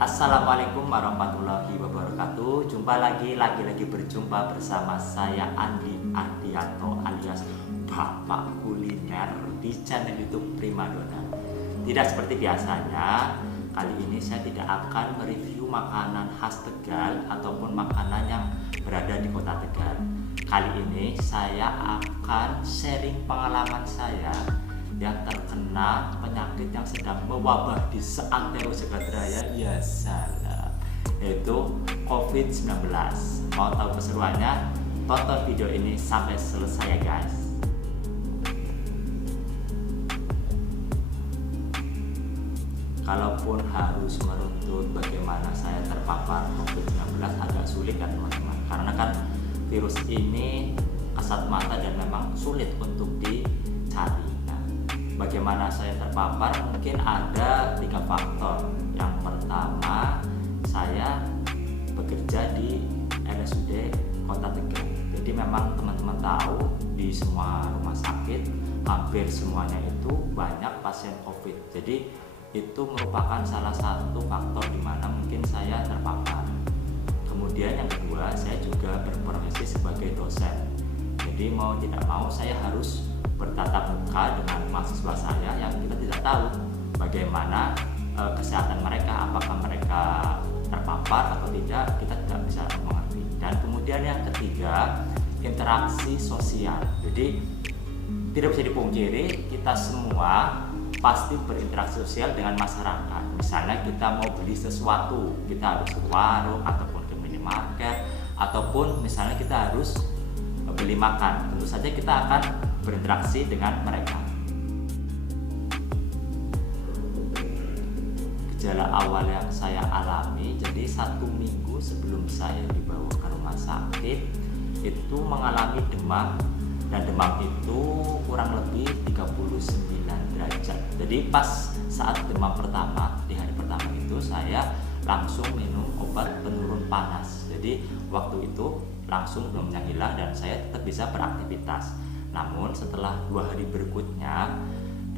Assalamualaikum warahmatullahi wabarakatuh. Jumpa lagi berjumpa bersama saya Andi Ardianto alias Bapak Kuliner di channel YouTube Primadona. Tidak seperti biasanya, kali ini saya tidak akan mereview makanan khas Tegal ataupun makanan yang berada di kota Tegal. Kali ini saya akan sharing pengalaman saya yang terkena penyakit yang sedang mewabah di seantero jagat raya, ya salah, yaitu COVID-19. Mau tahu keseruannya? Tonton video ini sampai selesai ya guys. Kalaupun harus meruntut bagaimana saya terpapar COVID-19 agak sulit kan teman-teman, karena kan virus ini kasat mata dan memang sulit untuk dicari. Bagaimana saya terpapar? Mungkin ada 3 faktor. Yang pertama, saya bekerja di RSUD Kota Tegal. Jadi memang teman-teman tahu di semua rumah sakit hampir semuanya itu banyak pasien COVID. Jadi itu merupakan salah satu faktor di mana mungkin saya terpapar. Kemudian yang kedua, saya juga berprofesi sebagai dosen. Jadi mau tidak mau saya harus bertatap muka dengan mahasiswa saya yang kita tidak tahu bagaimana kesehatan mereka, apakah mereka terpapar atau tidak, kita tidak bisa mengerti. Dan kemudian yang ketiga, interaksi sosial. Jadi tidak bisa dipungkiri, kita semua pasti berinteraksi sosial dengan masyarakat. Misalnya kita mau beli sesuatu, kita harus ke warung ataupun ke minimarket, ataupun misalnya kita harus beli makan, tentu saja kita akan berinteraksi dengan mereka. Gejala awal yang saya alami, jadi 1 minggu sebelum saya dibawa ke rumah sakit itu mengalami demam, dan demam itu kurang lebih 39 derajat. Jadi pas saat demam pertama, di hari pertama itu saya langsung minum obat penurun panas. Jadi waktu itu langsung demamnya hilang dan saya tetap bisa beraktivitas. Namun setelah 2 hari berikutnya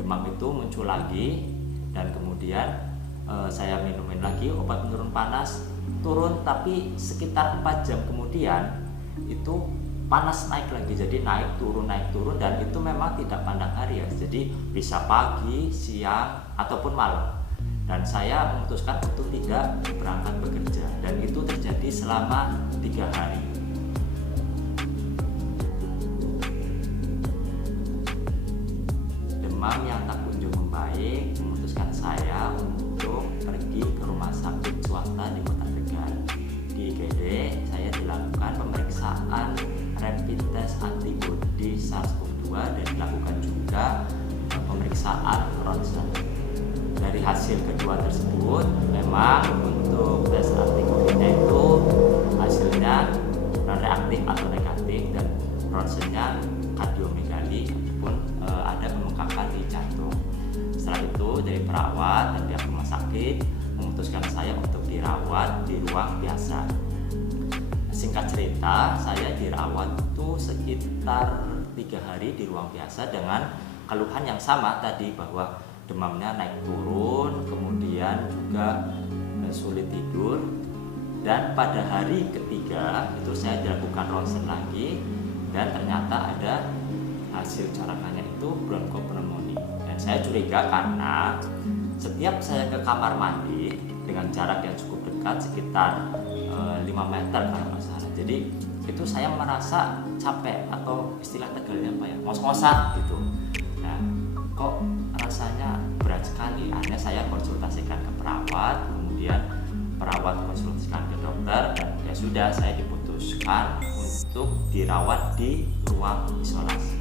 demam itu muncul lagi, dan kemudian saya minumin lagi obat penurun panas, turun, tapi sekitar 4 jam kemudian itu panas naik lagi. Jadi naik turun dan itu memang tidak pandang hari ya. Jadi bisa pagi, siang ataupun malam. Dan saya memutuskan untuk tidak berangkat bekerja, dan itu terjadi selama 3 hari. Demam yang tak kunjung membaik memutuskan saya untuk pergi ke rumah sakit swasta di Kota Tegal. Di IGD saya dilakukan pemeriksaan rapid test antibody SARS-CoV-2 dan dilakukan juga pemeriksaan ronsen. Dari hasil kedua tersebut, memang untuk tes antibody-nya itu hasilnya non reaktif atau negatif, dan ronsennya kardiomegali ataupun ada pembengkakan di jantung. Setelah itu dari perawat dan pihak rumah sakit memutuskan saya untuk dirawat di ruang biasa. Singkat cerita, saya dirawat itu sekitar 3 hari di ruang biasa dengan keluhan yang sama tadi, bahwa demamnya naik turun, kemudian juga sulit tidur. Dan pada hari ketiga itu saya dilakukan ronsen lagi, dan ternyata ada hasil corekannya itu bronkopneumonia. Dan saya curiga karena setiap saya ke kamar mandi dengan jarak yang cukup dekat, sekitar 5 meter kalau nggak salah. Jadi itu saya merasa capek, atau istilah Tegalnya apa ya, ngos-ngosan gitu. Nah, kok rasanya berat sekali. Akhirnya saya konsultasikan ke perawat, kemudian perawat konsultasikan ke dokter, dan ya sudah, saya diputuskan untuk dirawat di ruang isolasi.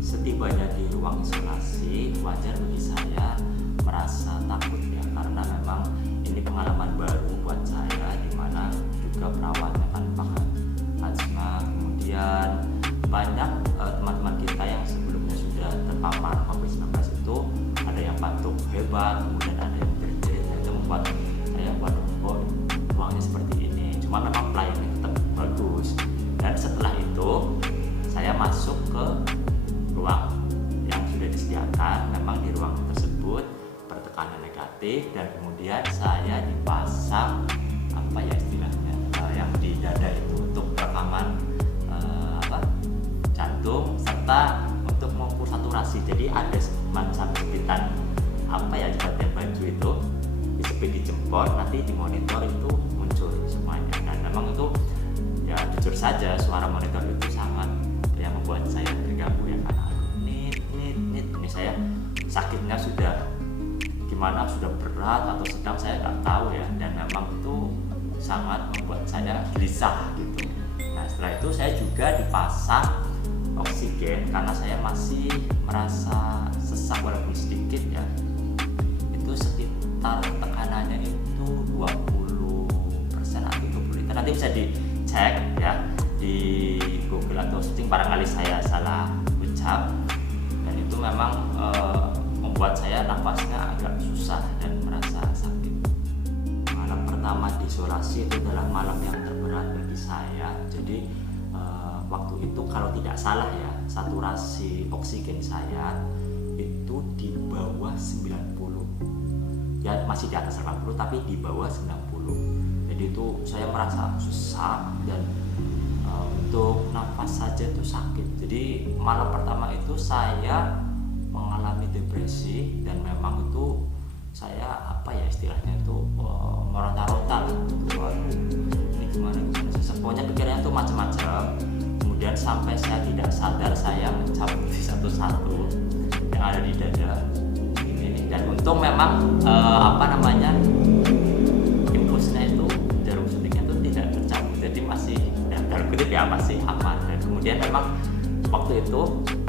Setibanya di ruang isolasi, wajar bagi saya merasa takut ya, karena memang ini pengalaman baru buat saya, dimana juga perawatnya kan pakai hazmat. Kemudian banyak teman-teman kita yang sebelumnya sudah terpapar COVID-19 itu ada yang batuk hebat, kemudian ada yang berjerit. Itu membuat saya, waduh, kok ruangnya seperti ini. Cuma memang pelayanannya tetap bagus. Dan setelah itu saya masuk ke ruang yang sudah disediakan, memang di ruang reaktif, dan kemudian saya dipasang apa ya istilahnya yang di dada itu untuk rekaman jantung serta untuk mengukur saturasi. Jadi ada semacam jepitan apa ya jepitan baju itu disepit di jempol, nanti di monitor itu muncul semuanya. Dan memang itu ya jujur saja suara monitor itu sangat yang membuat saya terganggu ya, karena nit ini saya sakitnya sudah gimana, sudah berat atau sedang saya nggak tahu ya, dan memang itu sangat membuat saya gelisah gitu. Nah setelah itu saya juga dipasang oksigen karena saya masih merasa sesak walaupun sedikit ya, itu sekitar tekanannya itu 20% atau 20 liter, nanti bisa dicek ya di Google atau searching, barangkali saya salah ucap. Dan itu memang membuat saya nafasnya agak susah dan merasa sakit. Malam pertama di isolasi itu adalah malam yang terberat bagi saya. Jadi waktu itu kalau tidak salah ya, saturasi oksigen saya itu di bawah 90, ya masih di atas 80 tapi di bawah 90. Jadi itu saya merasa susah dan untuk nafas saja itu sakit. Jadi malam pertama itu saya mengalami depresi, dan memang itu saya apa ya istilahnya itu meronta-ronta gitu. Ini gimana pokoknya pikirannya itu macam-macam. Kemudian sampai saya tidak sadar saya mencabut satu-satu yang ada di dada ini. Dan untung memang infusnya itu, jarum suntiknya itu tidak tercabut, jadi masih dalam kutip ya masih aman. Dan kemudian memang waktu itu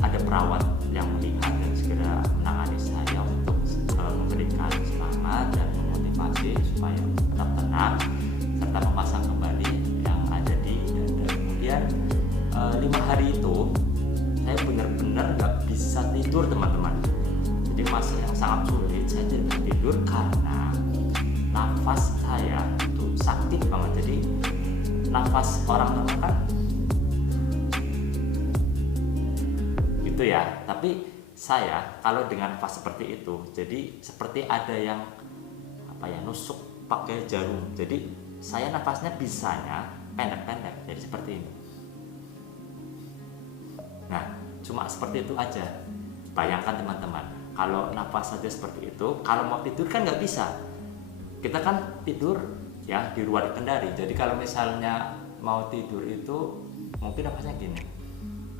ada perawat yang melihat dan segera menangani saya untuk memberikan semangat dan memotivasi supaya tetap tenang serta memasang kembali yang ada di dada. Kemudian 5 hari itu saya benar-benar nggak bisa tidur teman-teman. Jadi masa yang sangat sulit, saya tidak bisa tidur karena nafas saya itu sakit banget. Jadi nafas orang normal kan gitu ya, tapi saya kalau dengan nafas seperti itu, jadi seperti ada yang nusuk pakai jarum. Jadi saya nafasnya bisanya pendek-pendek, jadi seperti ini. Nah, cuma seperti itu aja. Bayangkan teman-teman, kalau nafas saja seperti itu, kalau mau tidur kan nggak bisa. Kita kan tidur ya di luar kendali. Jadi kalau misalnya mau tidur itu mungkin nafasnya gini.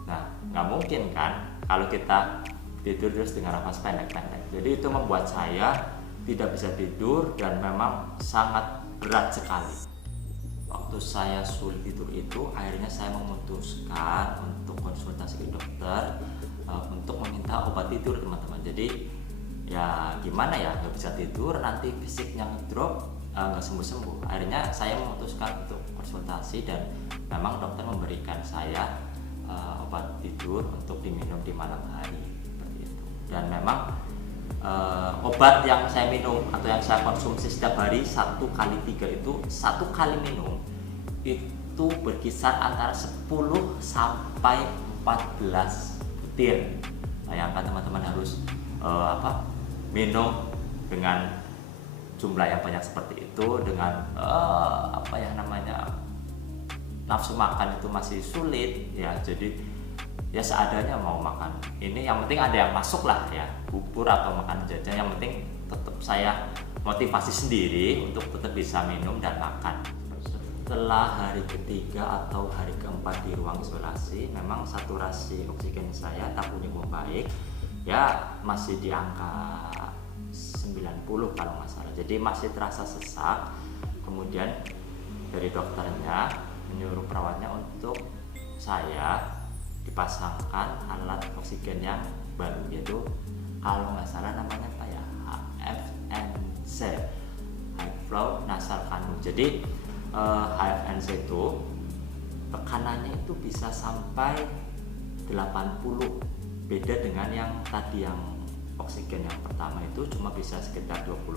Nah, nggak mungkin kan kalau kita tidur terus dengan nafas pendek-pendek. Jadi itu membuat saya tidak bisa tidur dan memang sangat berat sekali. Waktu saya sulit tidur itu, akhirnya saya memutuskan untuk konsultasi ke dokter untuk meminta obat tidur teman-teman. Jadi ya gimana ya, nggak bisa tidur, nanti fisiknya ngedrop, nggak sembuh-sembuh. Akhirnya saya memutuskan untuk konsultasi, dan memang dokter memberikan saya obat tidur untuk diminum di malam hari seperti itu. Dan memang obat yang saya minum atau yang saya konsumsi setiap hari 1x3 itu, 1 kali minum itu berkisar antara 10 sampai 14 butir. Bayangkan teman-teman harus minum dengan jumlah yang banyak seperti itu, dengan nafsu makan itu masih sulit ya. Jadi ya seadanya mau makan ini, yang penting ada yang masuk lah ya, bubur atau makan jajan, yang penting tetap saya motivasi sendiri untuk tetap bisa minum dan makan. Setelah hari ketiga atau hari keempat di ruang isolasi, memang saturasi oksigen saya tak kunjung membaik ya, masih di angka 90 kalau nggak salah. Jadi masih terasa sesak. Kemudian dari dokternya menyuruh perawatnya untuk saya dipasangkan alat oksigen yang baru, yaitu kalau nggak salah namanya HFNC, High Flow Nasal Cannula. Jadi HFNC itu tekanannya itu bisa sampai 80, beda dengan yang tadi yang oksigen yang pertama itu cuma bisa sekitar 20%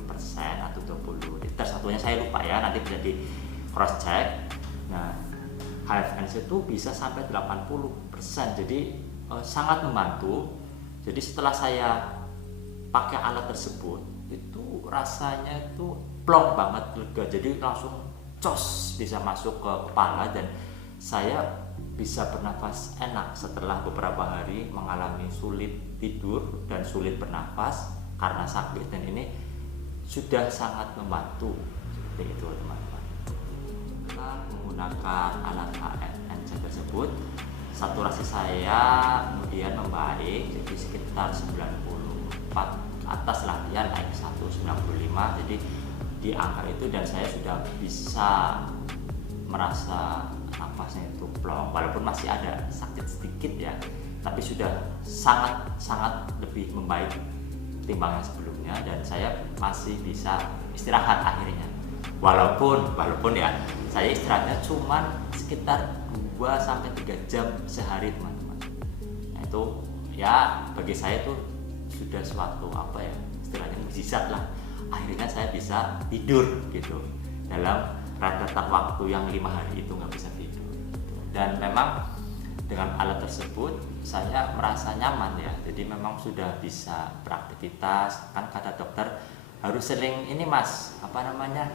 atau 20 liter, satunya saya lupa ya, nanti bisa di cross check. Nah, HFNC itu bisa sampai 80%, jadi sangat membantu. Jadi setelah saya pakai alat tersebut itu rasanya itu plong banget, lega, jadi langsung cos bisa masuk ke kepala dan saya bisa bernafas enak setelah beberapa hari mengalami sulit tidur dan sulit bernafas karena sakit, dan ini sudah sangat membantu seperti itu teman-teman. Setelah menggunakan alat HNC tersebut, saturasi saya kemudian membaik jadi sekitar 94 atas lah, ya naik 195, jadi di angka itu, dan saya sudah bisa merasa nafasnya itu plong, walaupun masih ada sakit sedikit ya, tapi sudah sangat lebih membaik timbang yang sebelumnya, dan saya masih bisa istirahat akhirnya, walaupun ya saya istirahatnya cuman sekitar 2-3 jam sehari teman-teman. Nah itu ya bagi saya itu sudah suatu apa ya, istilahnya mukjizat lah, akhirnya saya bisa tidur gitu dalam rentetan waktu yang 5 hari itu nggak bisa tidur. Dan memang dengan alat tersebut saya merasa nyaman ya, jadi memang sudah bisa beraktivitas. Kan kata dokter harus sering ini mas, apa namanya,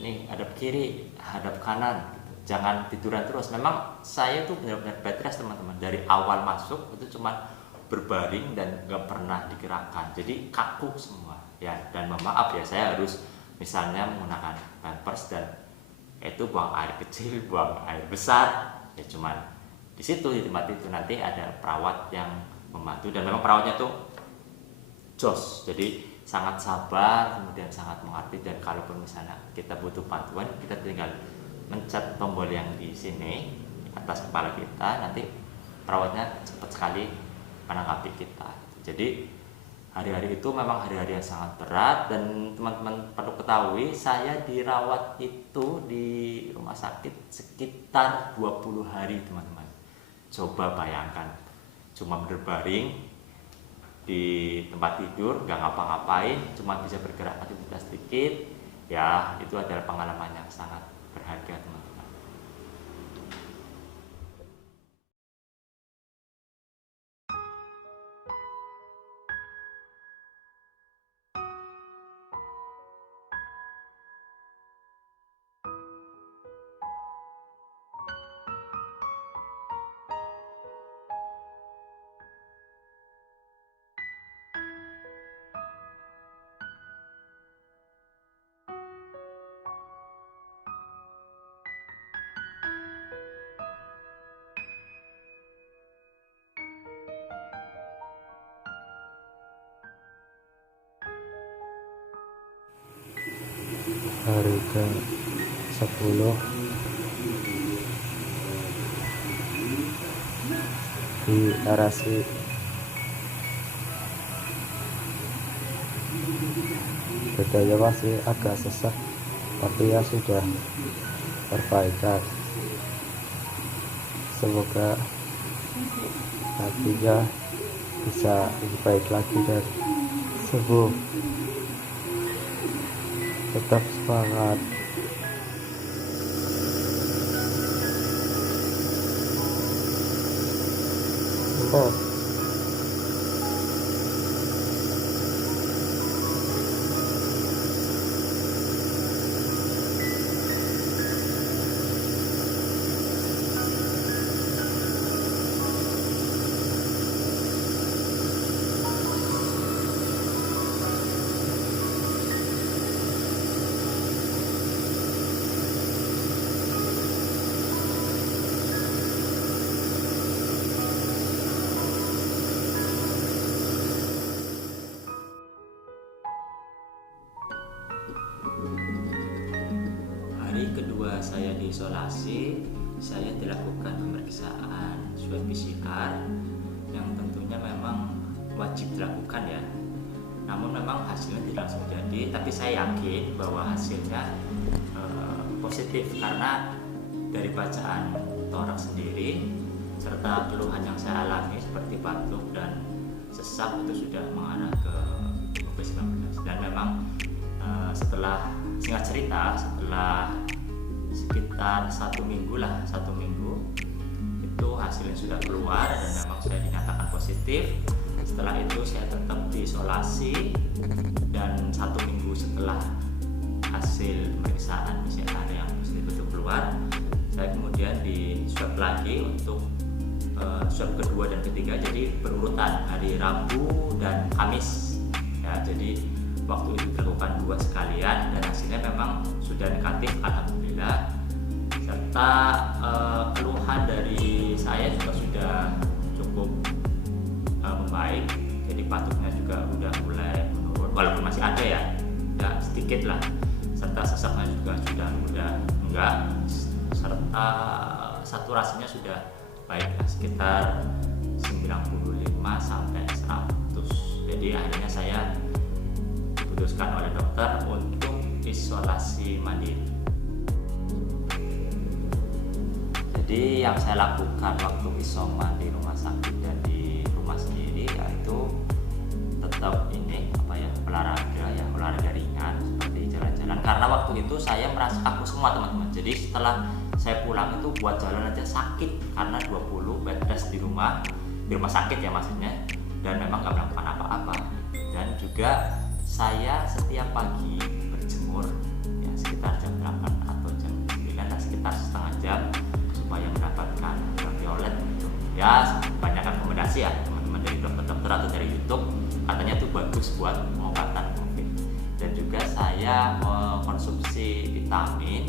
nih hadap kiri, hadap kanan gitu. Jangan tiduran terus. Memang saya tuh benar-benar bed rest teman-teman, dari awal masuk itu cuma berbaring dan nggak pernah digerakkan, jadi kaku semua ya. Dan maaf ya, saya harus misalnya menggunakan pampers dan itu buang air kecil, buang air besar ya, cuman di situ di tempat itu nanti ada perawat yang membantu, dan memang perawatnya tuh jos, jadi sangat sabar, kemudian sangat mengerti, dan kalaupun misalnya kita butuh bantuan, kita tinggal mencet tombol yang di sini di atas kepala kita, nanti perawatnya cepat sekali menanggapi kita. Jadi hari-hari itu memang hari-hari yang sangat berat, dan teman-teman perlu ketahui saya dirawat itu di rumah sakit sekitar 20 hari teman-teman. Coba bayangkan, cuma berbaring di tempat tidur, gak ngapa-ngapain, cuma bisa bergerak aktivitas sedikit ya, itu adalah pengalaman yang sangat berharga teman-teman. Hari ke-10 di RSI. Bedanya masih agak sesak, tapi ya sudah perbaikan. Semoga nantinya bisa lebih baik lagi dan sembuh. Tetap semangat. Oh. Hari kedua saya diisolasi, saya dilakukan pemeriksaan swab PCR yang tentunya memang wajib dilakukan ya. Namun memang hasilnya tidak langsung jadi, tapi saya yakin bahwa hasilnya positif karena dari bacaan toraks sendiri serta keluhan yang saya alami seperti batuk dan sesak itu sudah mengarah ke COVID-19. Dan memang setelah singkat cerita, setelah sekitar 1 minggu itu hasilnya sudah keluar dan memang saya dinyatakan positif. Setelah itu saya tetap diisolasi dan 1 minggu setelah hasil pemeriksaan PCR yang positif itu keluar, saya kemudian di swab lagi untuk swab kedua dan ketiga, jadi berurutan hari Rabu dan Kamis ya. Jadi waktu itu dilakukan 2 sekalian dan hasilnya memang sudah negatif, alhamdulillah. Serta keluhan dari saya juga sudah cukup membaik, jadi batuknya juga udah mulai menurun, walaupun masih ada ya sedikit lah. Serta sesaknya juga sudah enggak, serta saturasinya sudah baik ya, sekitar 95 sampai 100. Jadi akhirnya saya diputuskan oleh dokter untuk isolasi mandiri. Jadi yang saya lakukan waktu isoman di rumah sakit dan di rumah sendiri yaitu tetap olahraga ringan seperti jalan-jalan, karena waktu itu saya merasa kaku semua teman-teman. Jadi setelah saya pulang itu buat jalan aja sakit karena 20 bed rest di rumah sakit ya maksudnya, dan memang nggak melakukan apa-apa. Dan juga saya setiap pagi berjemur ya sekitar jam 8 atau jam 9 lah, sekitar setengah jam supaya mendapatkan ultraviolet gitu. Ya banyak rekomendasi ya teman-teman dari dokter-dokter atau dari YouTube, katanya itu bagus buat pengobatan COVID. Dan juga saya mengkonsumsi vitamin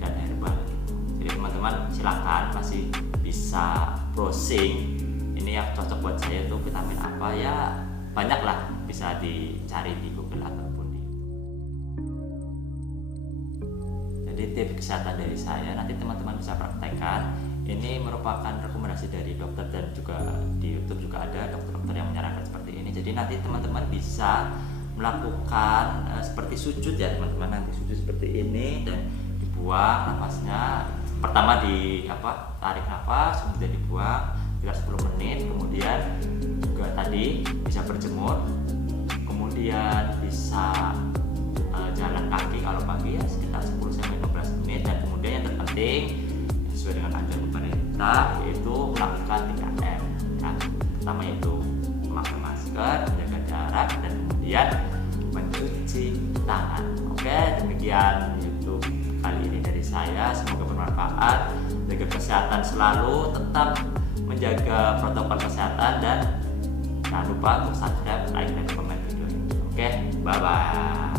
dan herbal gitu. Jadi teman-teman silakan masih bisa browsing ini yang cocok buat saya itu vitamin apa ya, banyak lah, bisa dicari di Google ataupun di YouTube. Jadi tips kesehatan dari saya nanti teman-teman bisa praktekkan. Ini merupakan rekomendasi dari dokter dan juga di YouTube juga ada dokter-dokter yang menyarankan seperti ini. Jadi nanti teman-teman bisa melakukan seperti sujud ya teman-teman, nanti sujud seperti ini dan dibuang nafasnya. Pertama tarik nafas, kemudian dibuang sekitar 10 menit, kemudian juga tadi bisa berjemur, kemudian bisa jalan kaki kalau pagi ya sekitar 10-15 menit, dan kemudian yang terpenting sesuai dengan anjuran pemerintah yaitu melakukan 3M ya. Pertama yaitu memakai masker, menjaga jarak, dan kemudian mencuci tangan. Oke, demikian YouTube kali ini dari saya, semoga bermanfaat. Jaga kesehatan selalu, tetap menjaga protokol kesehatan, dan jangan lupa untuk subscribe, like, dan komen video ini. Oke, bye bye.